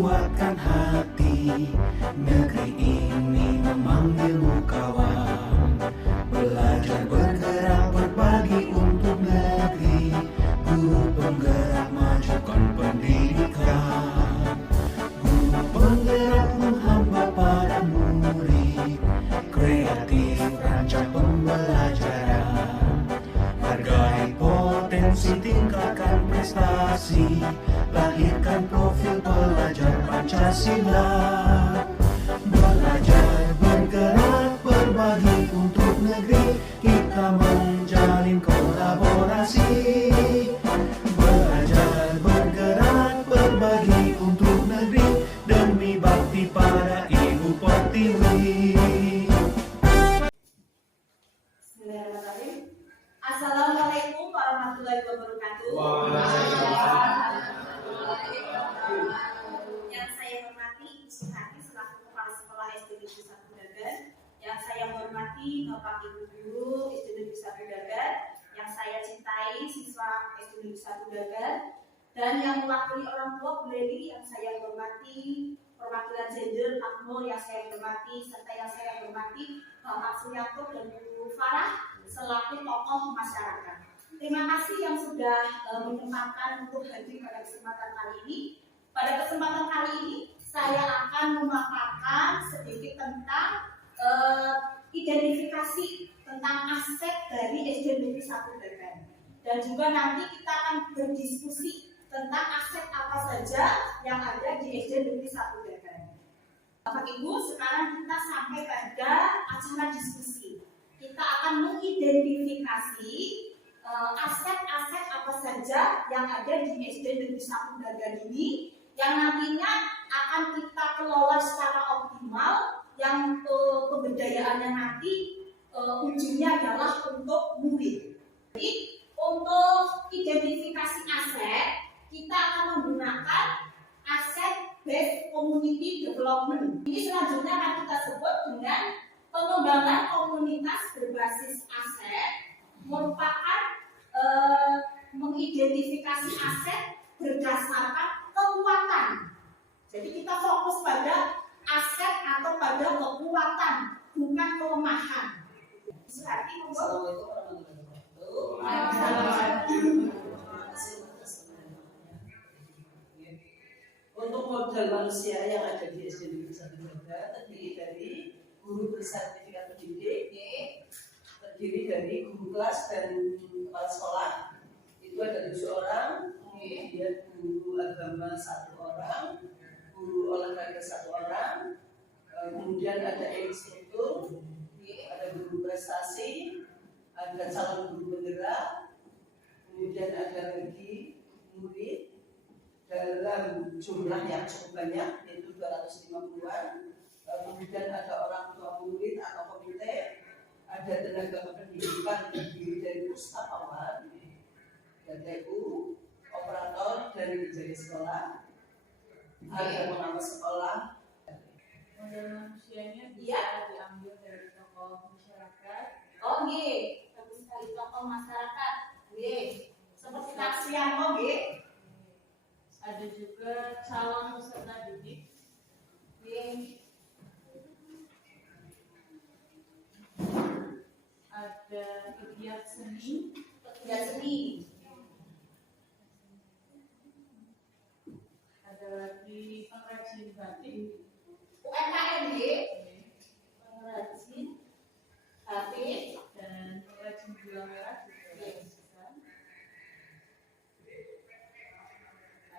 kuatkan hati. Negeri ini memanggilmu kawan. Belajar bergerak berbagi untuk negeri. Guru penggerak majukan pendidikan. Guru penggerak menghamba pada murid. Kreatif rancang pembelajaran. Hargai potensi, tingkatkan prestasi. Lahirkan profil pelajar Pancasila. Belajar bergerak berbagi untuk negeri. Kita menjalin kolaborasi. Belajar bergerak berbagi untuk negeri. Demi bakti pada Ibu Pertiwi. Assalamualaikum warahmatullahi wabarakatuh. Yang saya hormati Ibu Suhati selaku Kepala Sekolah SD Negeri 1 Dagan. Yang saya hormati Bapak Ibu Guru SD Negeri 1 Dagan. Yang saya cintai siswa SD Negeri 1 Dagan. Dan yang mewakili orang tua Bu Leli yang saya hormati, perwakilan gender Pak Nur yang saya hormati, serta yang saya hormati Bapak Suryanto dan Bu Farah selaku tokoh masyarakat. Terima kasih yang sudah menyempatkan untuk hadir pada kesempatan kali ini. Pada kesempatan kali ini saya akan memaparkan sedikit tentang identifikasi tentang aset dari SD Negeri 1 Dagan. Dan juga nanti kita akan berdiskusi tentang aset apa saja yang ada di SD Negeri 1 Dagan. Bapak Ibu, sekarang kita sampai pada acara diskusi. Kita akan mengidentifikasi aset-aset apa saja yang ada di SD Negeri 1 Dagan ini yang nantinya akan kita kelola secara optimal, yang pemberdayaannya nanti ujungnya adalah untuk murid. Jadi untuk identifikasi aset kita akan menggunakan aset based community development. Ini selanjutnya akan kita sebut dengan pengembangan komunitas berbasis aset, merupakan mengidentifikasi aset berdasarkan kekuatan. Jadi kita fokus pada aset atau pada kekuatan, bukan kelemahan. Berarti untuk modal manusia yang ada di SD Negeri 1 Dagan terdiri dari guru bersertifikat pendidik, terdiri dari guru kelas dan kepala sekolah, itu ada 7 orang, kemudian guru agama 1 orang, guru olahraga 1 orang, kemudian ada instruktur, ada guru prestasi, ada calon guru penggerak, kemudian ada lagi murid dalam jumlah yang cukup banyak, yaitu 250-an. Kemudian ada orang tua murid atau komite, ada tenaga kependidikan terdiri dari pustakawan, DTU, operator dari berbagai sekolah, ada pengawas sekolah. Modal manusianya bisa diambil dari tokoh masyarakat. Oh nggih, bagus sekali, tokoh masyarakat. Nggih. Seperti Taksiano nggih. Ada juga calon peserta didik. Nggih. Ada pegiat seni. Ada lagi pengrajin batik. UMKM nggih. Pengrajin batik Dan pengrajin gula merah juga bisa.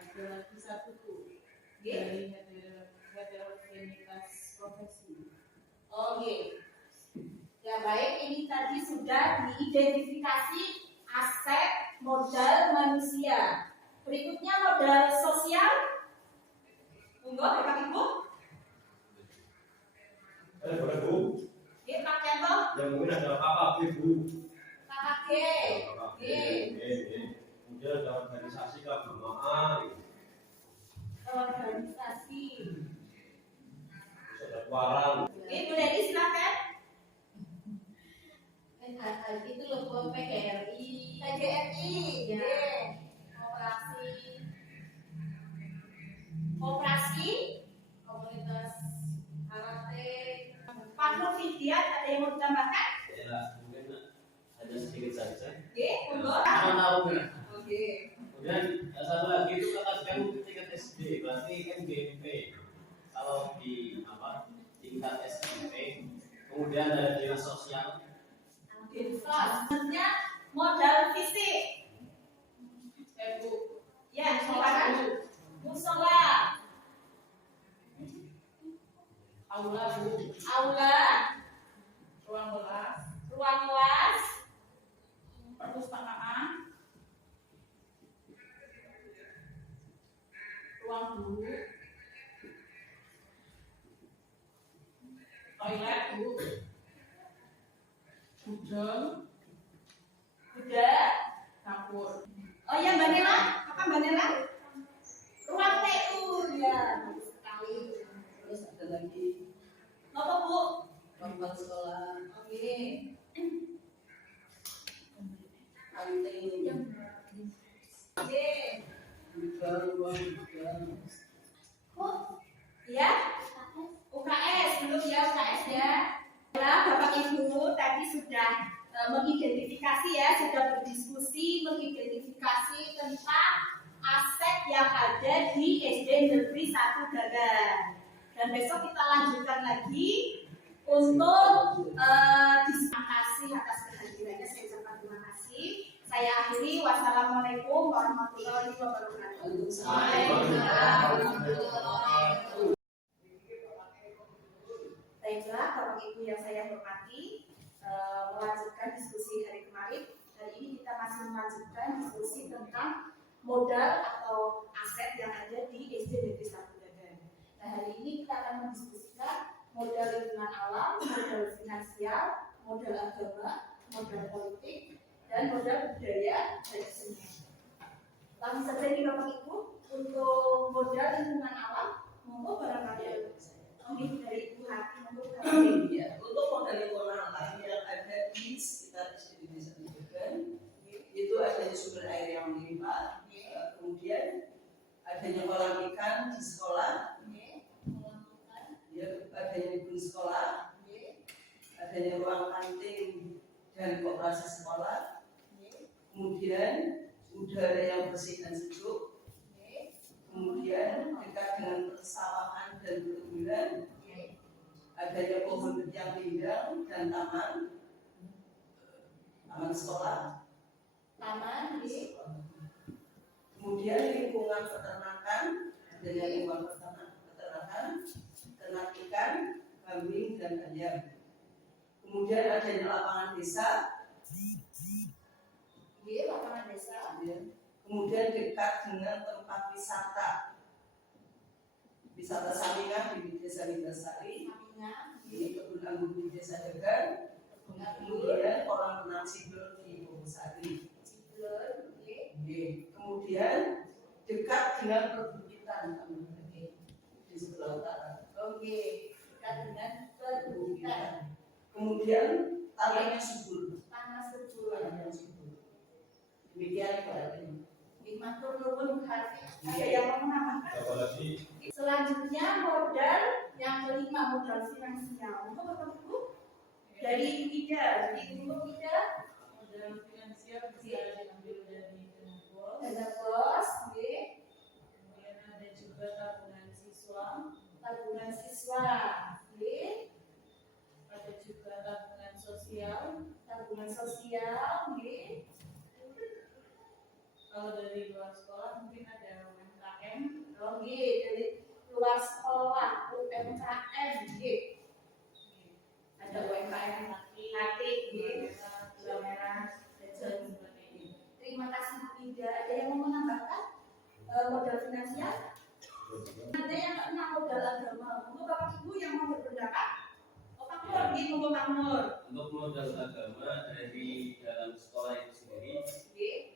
Ada lagi satu dari heterogenitas profesi. Oh nggih. Ya baik, ini tadi sudah diidentifikasi aset modal manusia. Berikutnya modal sosial. Monggo Bapak Ibu. Boleh Bu. Nggih Pak Yanto. Yang mungkin ada apa Bu? Kakak G. Kemudian ada organisasi keagamaan. Organisasi. Terus ada kuaran. Bu Leli silakan. Itu logo PGRI. PGRI. Ya. Koperasi ditambahkan? Ya, mungkin hanya sedikit saja. Oke, monggo. Sama tahu nggak? Oke. Kemudian satu lagi itu kata kamu tingkat SD, berarti MGP. Kalau di apa tingkat SMP, kemudian ada dinas sosial. Selanjutnya modal fisik. Bu. Ya, silakan. Musola, Aula, Bu. aula, Ruang kelas. ruang kelas, Perpustakaan. Ruang guru. Toilet, Bu. Gudang. gudang. Dapur. Oh ya, Mbak Nela, apa Mbak Nela? Ruang TU, ya. Bagus sekali. Terus ada lagi Apa Bu? ruang sekolah, Oke. kantin, Oke. gudang, ruang gudang. Ya, UKS belum ya UKS ya. Ya, Bapak Ibu tadi sudah mengidentifikasi ya, sudah berdiskusi mengidentifikasi tentang aset yang ada di SD Negeri 1 Dagan. Dan besok kita lanjutkan lagi untuk terima kasih atas kehadirannya. Saya ucapkan terima kasih. Saya akhiri. Wassalamualaikum warahmatullahi wabarakatuh. Baiklah, Bapak Ibu yang saya hormati, melanjutkan diskusi hari kemarin. Hari ini kita masih melanjutkan diskusi tentang modal atau aset yang ada di SD Negeri 1 Dagan. Nah, hari ini kita akan mendiskusikan modal lingkungan alam, modal finansial, modal agama, modal politik, dan modal budaya dan seni. Langsung saja nih Bapak Ibu, untuk modal lingkungan alam, monggo barangkali dari Ibu Hati, monggo barangkali. Ya, untuk modal lingkungan alam yang ada di sekitar SD Desa Dagan, itu adanya sumber air yang melimpah, kemudian adanya kolam ikan di sekolah, ya, adanya kebun sekolah, adanya ruang kantin dan koperasi sekolah, kemudian udara yang bersih dan sejuk, kemudian dekat dengan persawahan dan perkebunan, adanya pohon yang rindang dan taman sekolah, Taman, kemudian lingkungan peternakan, adanya lingkungan peternakan, ternak ikan, kambing dan ayam, kemudian adanya lapangan desa, lapangan desa, ya. Kemudian dekat dengan tempat wisata sampingan di Desa Lindasari, di kebun anggur di Desa Dagan, kemudian kolam renang Siblon di Bogosari. Kemudian dekat dengan perbukitan di sebelah utara. Oke, dekat dengan perbukitan, Kemudian tanahnya subur. tanah subur. Demikian Pak. Matur nuwun hati. Ada yang mau menambahkan? Apa lagi? Selanjutnya modal yang kelima, modal finansial. Untuk Bapak Ibu dari Ibu Ida, Ibu Ida, Modal finansial bisa diambil dari Kemenpol. ada bos, Kemudian ada juga tabungan siswa. tabungan siswa, Ada juga tabungan sosial. tabungan sosial, Kalau dari luar sekolah mungkin ada UMKM. dari luar sekolah, UMKM, ada UMKM Hati, Gula merah, dan sebagainya. Terima kasih Bu Ida. Ada yang mau menambahkan modal finansial? Ada yang keenam modal agama. Untuk Bapak Ibu yang mau berpendapat, Pak Nur, monggo Pak Nur. Untuk modal agama dari dalam sekolah itu sendiri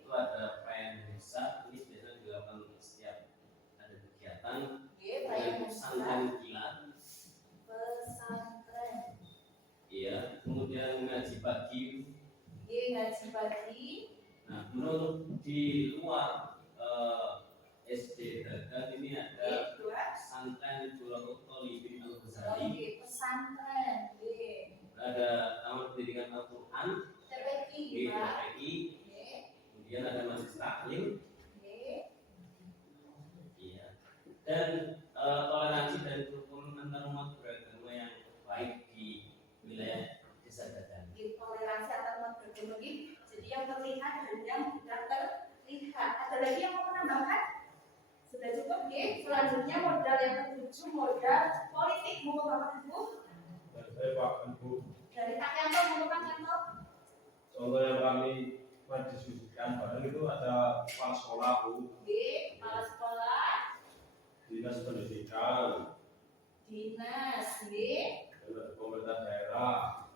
itu ada perayaan desa. Ini biasanya dilakukan setiap ada kegiatan pesantren kilat, Pesantren. iya, kemudian ngaji pagi. Ngaji pagi. Nah, menurut di luar SD Dagan ini ada pesantren Julatul Talibin Al Ghazali, Pesantren. ada taman tujuh modal politik. Mau Bapak Ibu? Dan saya Pak Ibu, Dari Pak Yanto, mau Pak Yanto? contoh yang kami mendiskusikan bareng itu ada kepala sekolah Bu, Kepala sekolah, dinas pendidikan, dinas, dan ada pemerintah daerah,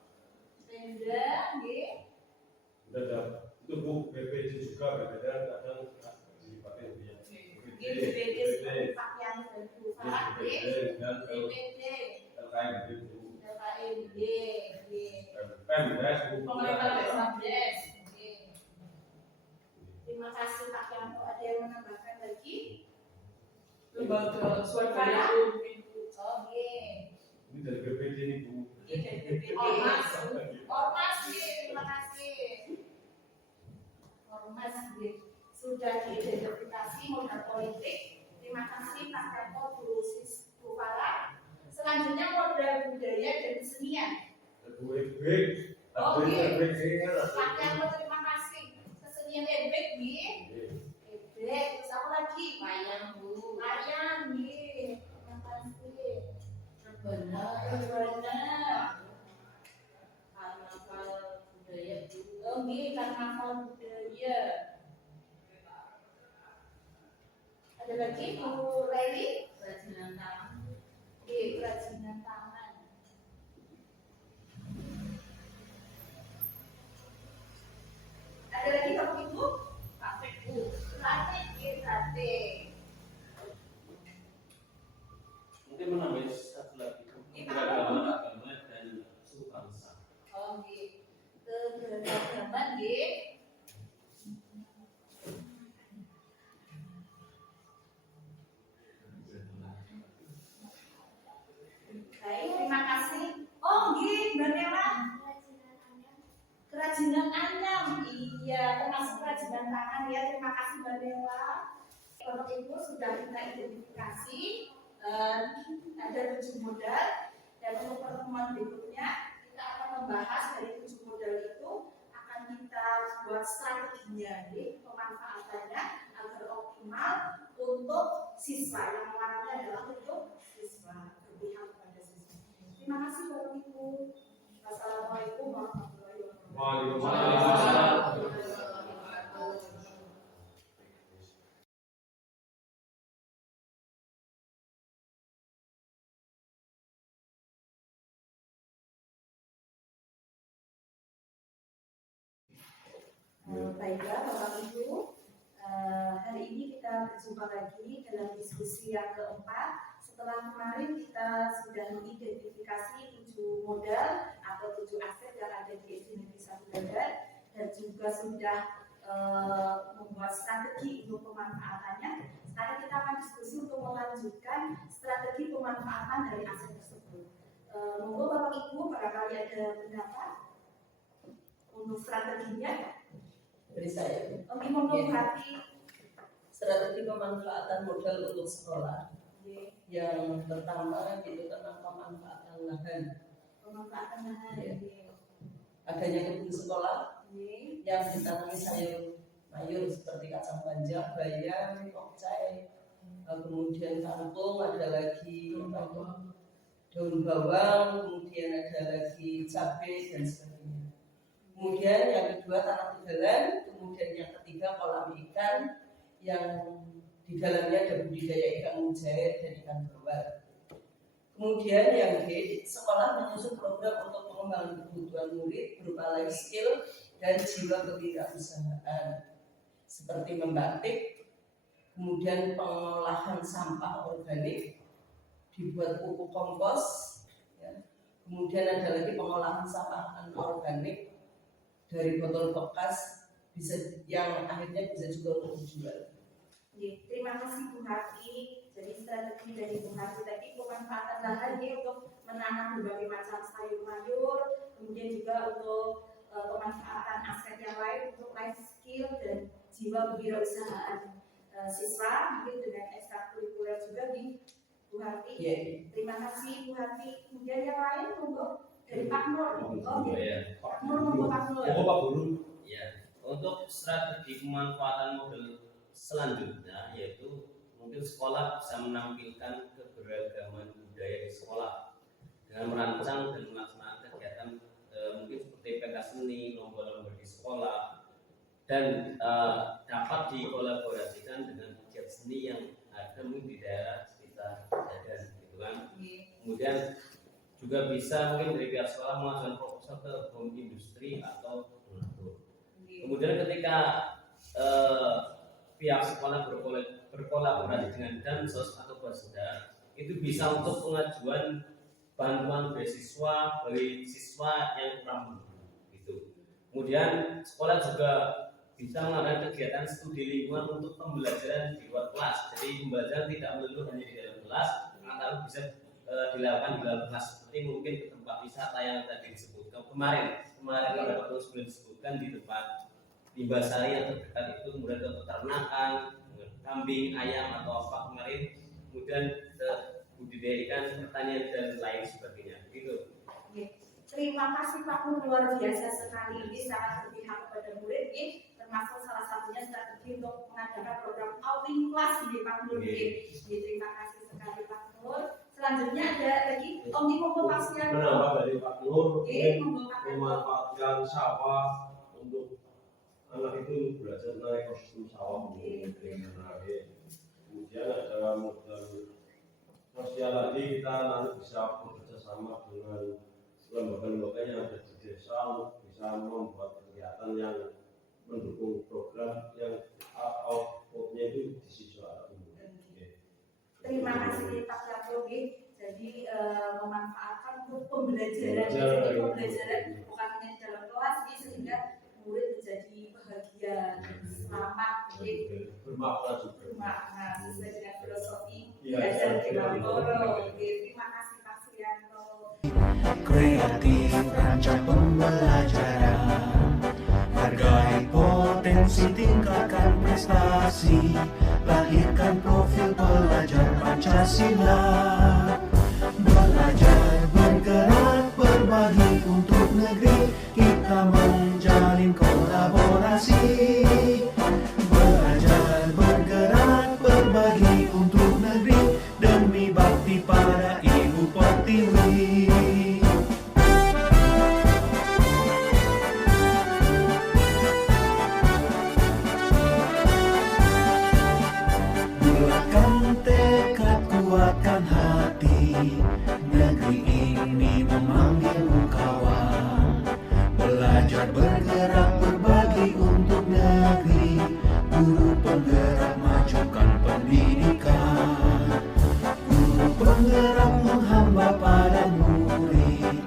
Pemda, dan ada itu Bu BPJ juga, BPD kadang dilibatkan Bu ya. BPD, Pak Yanto dan Bu Farah, BPD dan BPD, LKMD Bu, LKMD, Pemdes Bu. pemerintah daerah, Terima kasih Pak Yanto. Ada yang menambahkan lagi? Lembaga Suara. Oke. Ini dari BPD ini Bu. Ormas, Ormas, terima kasih. Ormas, sudah diidentifikasi modal politik. Terima kasih Pak Yanto, Bu Farah. Selanjutnya modal budaya dan kesenian. Bu Ebek, ada BPD Pak Yanto, terima kasih. Kesenian Ebek, Ebek. Terus apa lagi? Wayang, Bu. Wayang, terima kasih. Benar. Benar. Karnaval budaya, Bu. Oh, karnaval budaya. Ada lagi Bu Leli? Kerajinan tangan. Kerajinan tangan. Ada lagi Bapak Ibu? Batik, Bu. Batik, batik. Mungkin menambah satu lagi, keberagaman agama dan suku bangsa. Oke. Keberagaman, Baik, terima kasih. Oh, Mbak Nela. Kerajinan Anyam, iya, termasuk kerajinan tangan ya. Terima kasih Mbak Nela. Bapak Ibu sudah kita identifikasi ada 7 modal, dan untuk pertemuan berikutnya kita akan membahas dari 7 modal itu akan kita buat strateginya, pemanfaatannya agar optimal untuk siswa, yang mengarahnya adalah untuk siswa, berpihak kepada siswa. Terima kasih Bapak Ibu. Wassalamualaikum warahmatullahi wabarakatuh. Waalaikumsalam. Baiklah Bapak Ibu, hari ini kita berjumpa lagi dalam diskusi yang keempat. Setelah kemarin kita sudah mengidentifikasi 7 modal atau 7 aset yang ada di SD Negeri 1 Babat, dan juga sudah membuat strategi untuk pemanfaatannya. Sekarang kita akan diskusi untuk melanjutkan strategi pemanfaatan dari aset tersebut. Monggo Bapak Ibu, barangkali ada pendapat untuk strateginya. Dari saya. Oke, monggo berarti Strategi pemanfaatan modal untuk sekolah. Yang pertama itu tentang pemanfaatan lahan. pemanfaatan lahan. Adanya kebun sekolah yang ditanami sayur mayur seperti kacang panjang, bayam, pokcai, kemudian kangkung, ada lagi daun bawang, kemudian ada lagi cabai dan sebagainya. Kemudian yang kedua tanah tegalan, kemudian yang ketiga kolam ikan yang di dalamnya ada budidaya ikan mujair dan ikan bawal. Kemudian yang D, sekolah mengusung program untuk pengembangan kebutuhan murid berupa life skill dan jiwa kewirausahaan seperti membatik, kemudian pengolahan sampah organik, dibuat pupuk kompos, ya. Kemudian ada lagi pengolahan sampah anorganik dari botol bekas bisa yang akhirnya bisa juga untuk dijual. Terima kasih Bu Hati. Jadi strategi dari Bu Hati tadi pemanfaatan lahan untuk menanam berbagai macam sayur mayur, kemudian juga untuk pemanfaatan aset yang lain untuk life skill dan jiwa kewirausahaan siswa, mungkin dengan ekstrakurikuler juga di Bu Hati. Terima kasih Bu Hati. Kemudian yang lain untuk dari Pak Nur. Pak Nur, monggo Pak Nur. Pak Guru. Ya, untuk strategi pemanfaatan model selanjutnya yaitu mungkin sekolah bisa menampilkan keberagaman budaya di sekolah dengan merancang dan melaksanakan kegiatan mungkin seperti pentas seni, lomba-lomba di sekolah, dan dapat dikolaborasikan dengan kegiatan seni yang ada mungkin di daerah sekitar jajan gitu kan. Kemudian juga bisa mungkin dari pihak sekolah mengajukan proposal ke home industri atau donatur. Kemudian ketika pihak sekolah berkolaborasi dengan Dansos atau Basda, itu bisa untuk pengajuan bantuan beasiswa bagi siswa yang kurang mampu gitu. Kemudian sekolah juga bisa mengadakan kegiatan studi lingkungan untuk pembelajaran di luar kelas. Jadi pembelajaran tidak melulu hanya di dalam kelas, tapi bisa dilakukan di dalam kelas, seperti mungkin ke tempat wisata yang tadi disebutkan kemarin pada waktu sebelum disebutkan di tempat Limbasari yang terdekat itu, kemudian ke peternakan, kambing, ayam atau apa kemarin, kemudian budidaya ikan, pertanian dan lain sebagainya. Begitu. Terima kasih Pak Nur, luar biasa sekali, ini sangat berpihak kepada murid, termasuk salah satunya strategi untuk mengadakan program outing kelas di Pak Nur. Terima kasih sekali Pak Nur. Selanjutnya ada lagi motivasi menambah dari Pak Nur, memanfaatkan sawah untuk anak itu belajar naik kostum sawah. Kemudian ada modal sosial lagi, kita nanti bisa bekerja sama dengan lembaga-lembaga yang ada di desa, bisa membuat kegiatan yang mendukung program yang outputnya itu di siswa. Terima kasih Pak Syafruddin. Jadi memanfaatkan untuk pembelajaran bukan hanya di dalam kelas, sehingga murid menjadi bahagia, selamat, bermakna juga. bermakna sesuai dengan filosofi belajar di Mantoro. Terima kasih Pak Suryanto. Kreatif rancang pembelajaran, hargai potensi, tingkatkan prestasi, lahirkan profil pelajar Pancasila. Belajar, bergerak, berbagi untuk negeri, kita menjalin kolaborasi. Belajar, bergerak, berbagi untuk negeri, demi bakti pada Ibu Pertiwi. Bulatkan tekad, kuatkan hati, negeri ini memanggilmu kawan. Belajar, bergerak, berbagi untuk negeri, guru penggerak, majukan pendidikan. Guru penggerak menghamba pada murid,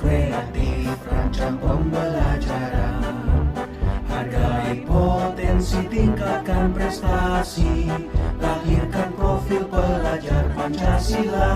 kreatif rancang pembelajaran, hargai potensi, tingkatkan prestasi, lahirkan profil pelajar Pancasila.